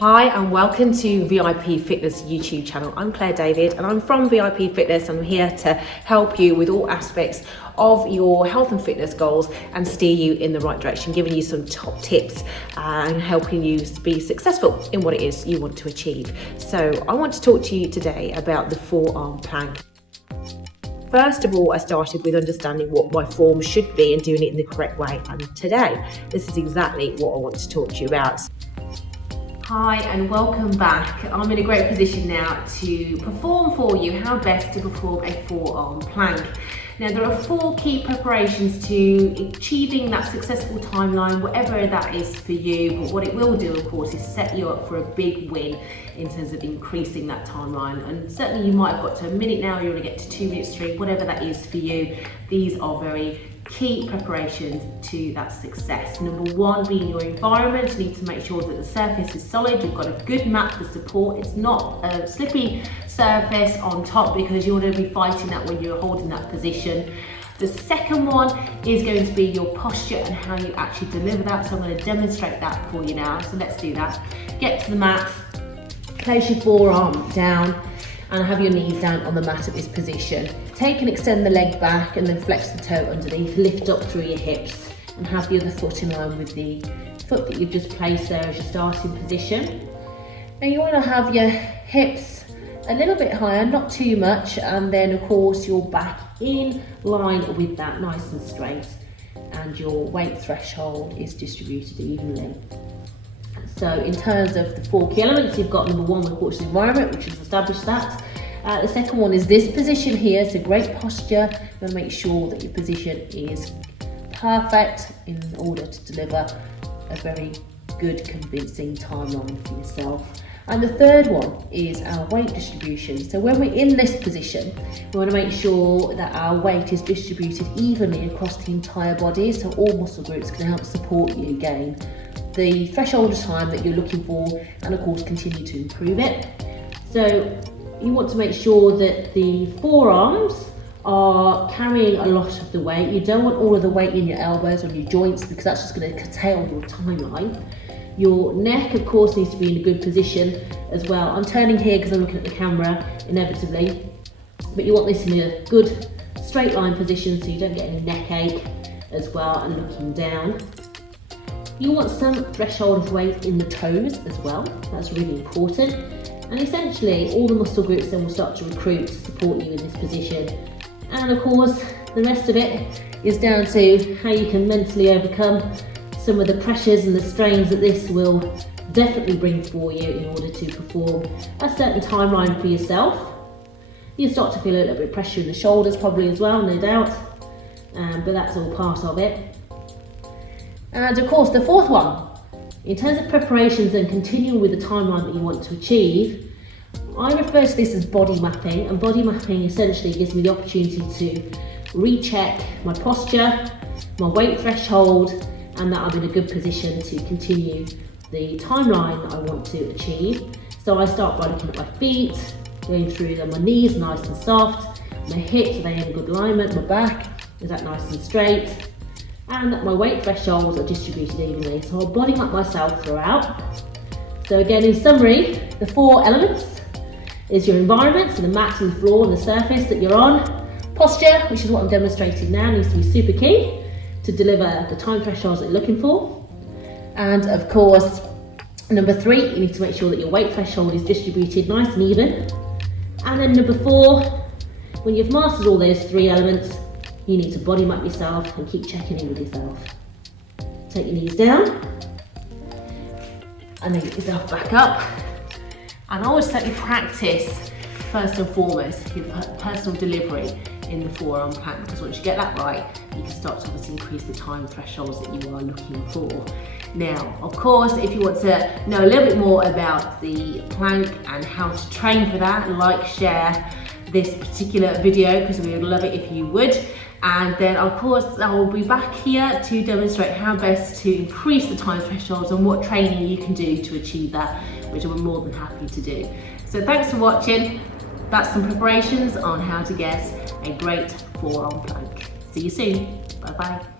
Hi and welcome to VIP Fitness YouTube channel. I'm Clare David and I'm from VIP Fitness. I'm here to help you with all aspects of your health and fitness goals and steer you in the right direction, giving you some top tips and helping you be successful in what it is you want to achieve. So I want to talk to you today about the forearm plank. First of all, I started with understanding what my form should be and doing it in the correct way. And today, this is exactly what I want to talk to you about. Hi and welcome back. I'm in a great position now to perform for you how best to perform a forearm plank. Now there are 4 key preparations to achieving that successful timeline, whatever that is for you, but what it will do of course is set you up for a big win in terms of increasing that timeline. And certainly you might have got to a minute now, you want to get to 2 minutes 3, whatever that is for you. These are very key preparations to that success. Number 1 being your environment. You need to make sure that the surface is solid, you've got a good mat for support, it's not a slippery surface on top because you want to be fighting that when you're holding that position. The second one is going to be your posture and how you actually deliver that, so I'm going to demonstrate that for you now. So let's do that. Get to the mat, place your forearm down and have your knees down on the mat at this position. Take and extend the leg back and then flex the toe underneath, lift up through your hips and have the other foot in line with the foot that you've just placed there as your starting position. Now you want to have your hips a little bit higher, not too much, and then of course your back in line with that, nice and straight, and your weight threshold is distributed evenly. So in terms of the 4 key elements, you've got number 1, of course, environment, which has established that. The second one is this position here, so great posture. You want to make sure that your position is perfect in order to deliver a very good, convincing timeline for yourself. And the third one is our weight distribution. So when we're in this position, we want to make sure that our weight is distributed evenly across the entire body, so all muscle groups can help support you gain the threshold of time that you're looking for and of course continue to improve it. So you want to make sure that the forearms are carrying a lot of the weight. You don't want all of the weight in your elbows or your joints because that's just going to curtail your timeline. Your neck of course needs to be in a good position as well. I'm turning here because I'm looking at the camera inevitably, but you want this in a good straight line position so you don't get any neck ache as well, and looking down. You want some threshold of weight in the toes as well, that's really important. And essentially all the muscle groups then will start to recruit to support you in this position. And of course the rest of it is down to how you can mentally overcome some of the pressures and the strains that this will definitely bring for you in order to perform a certain timeline for yourself. You start to feel a little bit of pressure in the shoulders probably as well, no doubt, but that's all part of it. And of course the 4th one, in terms of preparations and continuing with the timeline that you want to achieve, I refer to this as body mapping, and body mapping essentially gives me the opportunity to recheck my posture, my weight threshold, and that I'm in a good position to continue the timeline that I want to achieve. So I start by looking at my feet, going through them, my knees nice and soft, my hips, are they in good alignment, my back, is that nice and straight, and that my weight thresholds are distributed evenly. So I'll body map myself throughout. So again, in summary, the 4 elements is your environment, so the mat and the floor and the surface that you're on. Posture, which is what I'm demonstrating now, needs to be super key to deliver the time thresholds that you're looking for. And of course, number 3, you need to make sure that your weight threshold is distributed nice and even. And then number 4, when you've mastered all those 3 elements, you need to body map yourself and keep checking in with yourself. Take your knees down and then get yourself back up. And I always certainly practice first and foremost your personal delivery in the forearm plank, because once you get that right, you can start to obviously increase the time thresholds that you are looking for. Now, of course, if you want to know a little bit more about the plank and how to train for that, like, share this particular video because we would love it if you would. And then of course I will be back here to demonstrate how best to increase the time thresholds and what training you can do to achieve that, which I'm more than happy to do. So thanks for watching. That's some preparations on how to get a great forearm plank. See you soon. Bye bye.